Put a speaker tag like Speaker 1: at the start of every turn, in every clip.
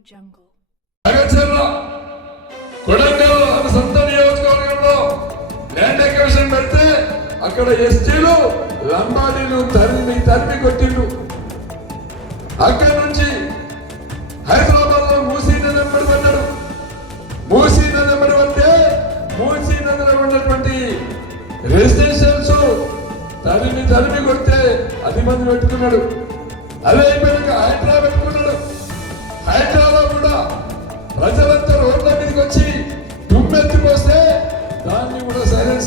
Speaker 1: jungle.
Speaker 2: Kodangal సొంత నియోజకవర్గంలో land equation పెడితే అక్కడ ఎస్టీలు లంబాడీలు తరిమి తరిమి కొట్టిండు అక్కడి నుంచి హైదరాబాద్లో మూసీ నది వెంబడి పడ్డాడు. మూసీ నది వెంబడి పడితే మూసీ నదిలో ఉన్నటువంటి రెసిడెన్షియల్స్ తరిమి తరిమి కొడితే అది మంది పెట్టుకున్నాడు. అదే అయిపోయాక హైదరాబాద్ పెట్టుకున్నాడు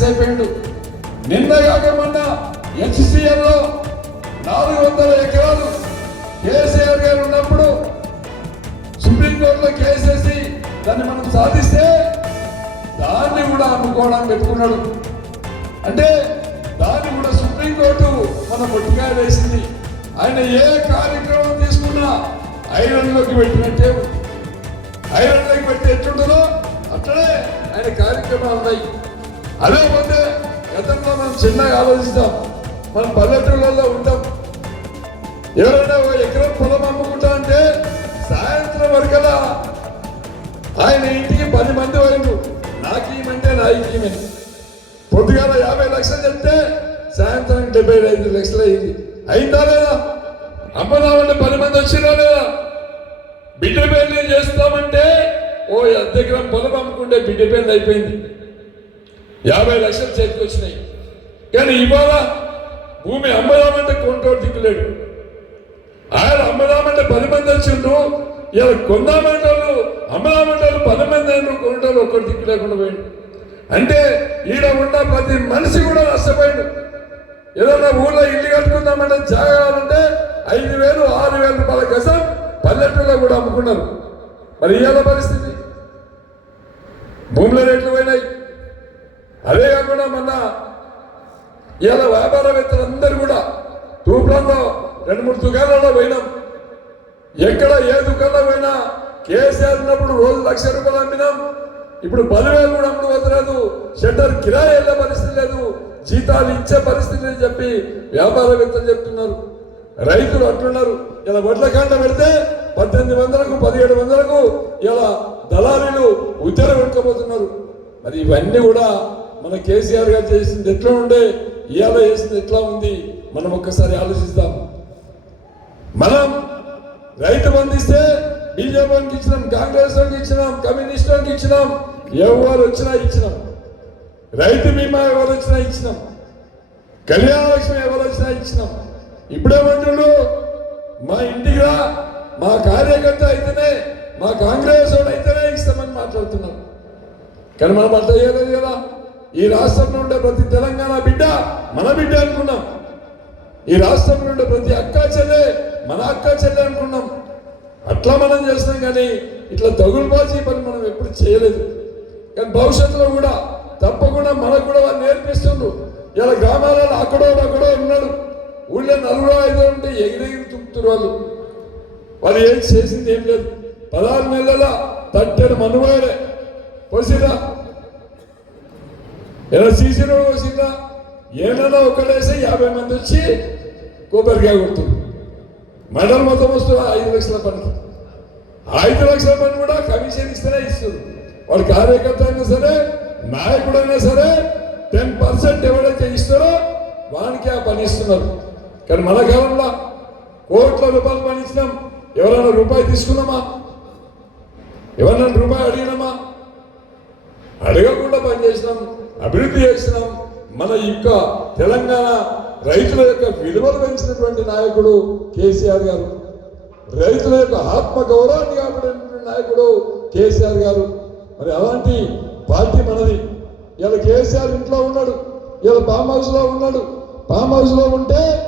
Speaker 2: అయిపోయిండు నిన్న కాక మొన్న నాలుగు వందల ఎకరాలు కేసీఆర్ గారు ఉన్నప్పుడు సుప్రీంకోర్టులో కేసేసి దాన్ని మనం సాధిస్తే దాన్ని కూడా అమ్ముకోవడానికి పెట్టుకున్నాడు అంటే దాన్ని కూడా సుప్రీంకోర్టు మన ముట్టిగా వేసింది. ఆయన ఏ కార్యక్రమం తీసుకున్నా ఐరన్లోకి పెట్టినట్టే ఐరన్లోకి పెట్టి ఎట్లుంటుందో అట్లనే ఆయన కార్యక్రమాలు ఉన్నాయి. అదే ఉంటే గతంలో మనం చిన్నగా ఆలోచిస్తాం మనం పల్లెటూళ్ళల్లో ఉంటాం. ఎవరైనా ఒక ఎకరం పొలం అమ్ముకుంటా అంటే సాయంత్రం వరకలా ఆయన ఇంటికి పది మంది వరకు నాకు ఈమంటే నా ఈమెని పొద్దుగాల యాభై లక్షలు చెప్తే సాయంత్రం డెబ్బై ఐదు లక్షలు అయింది. అయిందా లేదా? అమ్మనామంటే పది మంది వచ్చినా లేదా? బిడ్డ పెళ్ళి చేస్తామంటే ఓ దగ్గర పొలం అమ్ముకుంటే బిడ్డ పెళ్ళి అయిపోయింది. యాభై లక్షలు చేతికి వచ్చినాయి. కానీ ఇవాళ భూమి అమ్మదామంటే కొంటోడు దిక్కులేడు. ఆయన అమ్మదామంటే పది మంది వచ్చిండ్రు ఇలా కొందామంటారు అమ్మదామంటారు పది మంది అయిన కొంటారు ఒక్కటి దిక్కు లేకుండా పోయిండు. అంటే ఈడ ఉన్న ప్రతి మనిషి కూడా నష్టపోయిండు. ఏదైనా ఊళ్ళో ఇల్లు కట్టుకుందామంటే జాగాలంటే ఐదు వేలు ఆరు వేల రూపాయల గజం పల్లెటూరులో కూడా అమ్ముకున్నారు. మరి ఇవాళ పరిస్థితి? భూముల రేట్లు పోయినాయి. అదే కాకుండా మొన్న వ్యాపారవేత్తలు వ్యాపారవేత్తలందరూ కూడా తూప్రంలో రెండు మూడు దుకాణాల్లో పోయినాం. ఎక్కడ ఏ దుకాణంలో పోయినా కేసీఆర్ ఉన్నప్పుడు రోజు లక్ష రూపాయలు అమ్మినాం. ఇప్పుడు పదివేలు కూడా అమ్ముడు వదలేదు షట్టర్ కిరాయి వెళ్ళే పరిస్థితి లేదు. జీతాలు ఇచ్చే పరిస్థితి లేదని చెప్పి వ్యాపారవేత్తలు చెప్తున్నారు. రైతులు అంటున్నారు ఇలా వడ్ల కాండ పెడితే పద్దెనిమిది వందలకు పదిహేడు వందలకు ఇలా దళారీలు ఉద్యోగం పెట్టుకోబోతున్నారు మరి ఇవన్నీ కూడా మన కేసీఆర్ గారు చేసింది ఎట్లా ఉండే? ఇవాళ చేసింది ఎట్లా ఉంది? మనం ఒక్కసారి ఆలోచిస్తాం మనం రైతు బంధిస్తే బీజేపీకి ఇచ్చినాం కాంగ్రెస్ వాళ్ళకి ఇచ్చినాం కమ్యూనిస్ట్ వాళ్ళకి ఇచ్చినాం ఎవరు వచ్చినా ఇచ్చినాం. రైతు బీమా ఎవరు వచ్చినా ఇచ్చినాం. కళ్యాణ లక్ష్మి ఎవరు వచ్చినా ఇచ్చినాం. ఇప్పుడేమంటుడు మా ఇంటికి రా మా కార్యకర్త అయితేనే మా కాంగ్రెస్ వాడు అయితేనే ఇస్తామని మాట్లాడుతున్నాం కానీ మనం అట్లా చేయలేదు కదా. ఈ రాష్ట్రంలో ఉండే ప్రతి తెలంగాణ బిడ్డ మన బిడ్డ అనుకున్నాం. ఈ రాష్ట్రంలో ఉండే ప్రతి అక్క చెల్లె మన అక్క చెల్లె అనుకున్నాం. అట్లా మనం చేస్తున్నాం కానీ ఇట్లా తగులుబాజీ పని మనం ఎప్పుడు చేయలేదు. కానీ భవిష్యత్తులో కూడా తప్పకుండా మనకు కూడా వాళ్ళు నేర్పిస్తుండ్రు. ఇలా గ్రామాలలో అక్కడో అక్కడో ఉన్నాడు. ఊళ్ళో నలుగురో ఐదో ఉంటే ఎగిరెగిరి తుప్పుతున్నారు వాళ్ళు. వాళ్ళు ఏం చేసింది ఏం లేదు. పదహారు నెలల తట్టెడు మనువాడే పొసిరా. ఎలా సీసీ రోడ్ పోసిందా ఒకటేసి యాభై మంది వచ్చి కొబ్బరికాయ కొడుతుంది మండలం మొత్తం వస్తుంది ఐదు లక్షల పని ఐదు లక్షల పని కూడా కమిషన్ ఇస్తేనే ఇస్తుంది వాడు కార్యకర్త అయినా సరే నాయకుడైనా సరే టెన్ పర్సెంట్ ఎవరైతే ఇస్తారో వానికి ఆ పని ఇస్తున్నారు. కానీ మన కాలంలో కోట్ల రూపాయలు పని ఇచ్చినాం. ఎవరైనా రూపాయి తీసుకున్నామా? ఎవరైనా రూపాయి అడిగినామా? అడగకుండా పనిచేసినాం అభివృద్ధి చేసినాం మన యొక్క తెలంగాణ రైతుల యొక్క విలువలు పెంచినటువంటి నాయకుడు కేసీఆర్ గారు. రైతుల యొక్క ఆత్మ గౌరవాన్ని కాపాడినటువంటి నాయకుడు కేసీఆర్ గారు. మరి అలాంటి పార్టీ మనది. ఇలా కేసీఆర్ ఇంట్లో ఉన్నాడు. ఇలా ఫామ్ హౌస్లో ఉన్నాడు. ఫామ్ హౌస్లో ఉంటే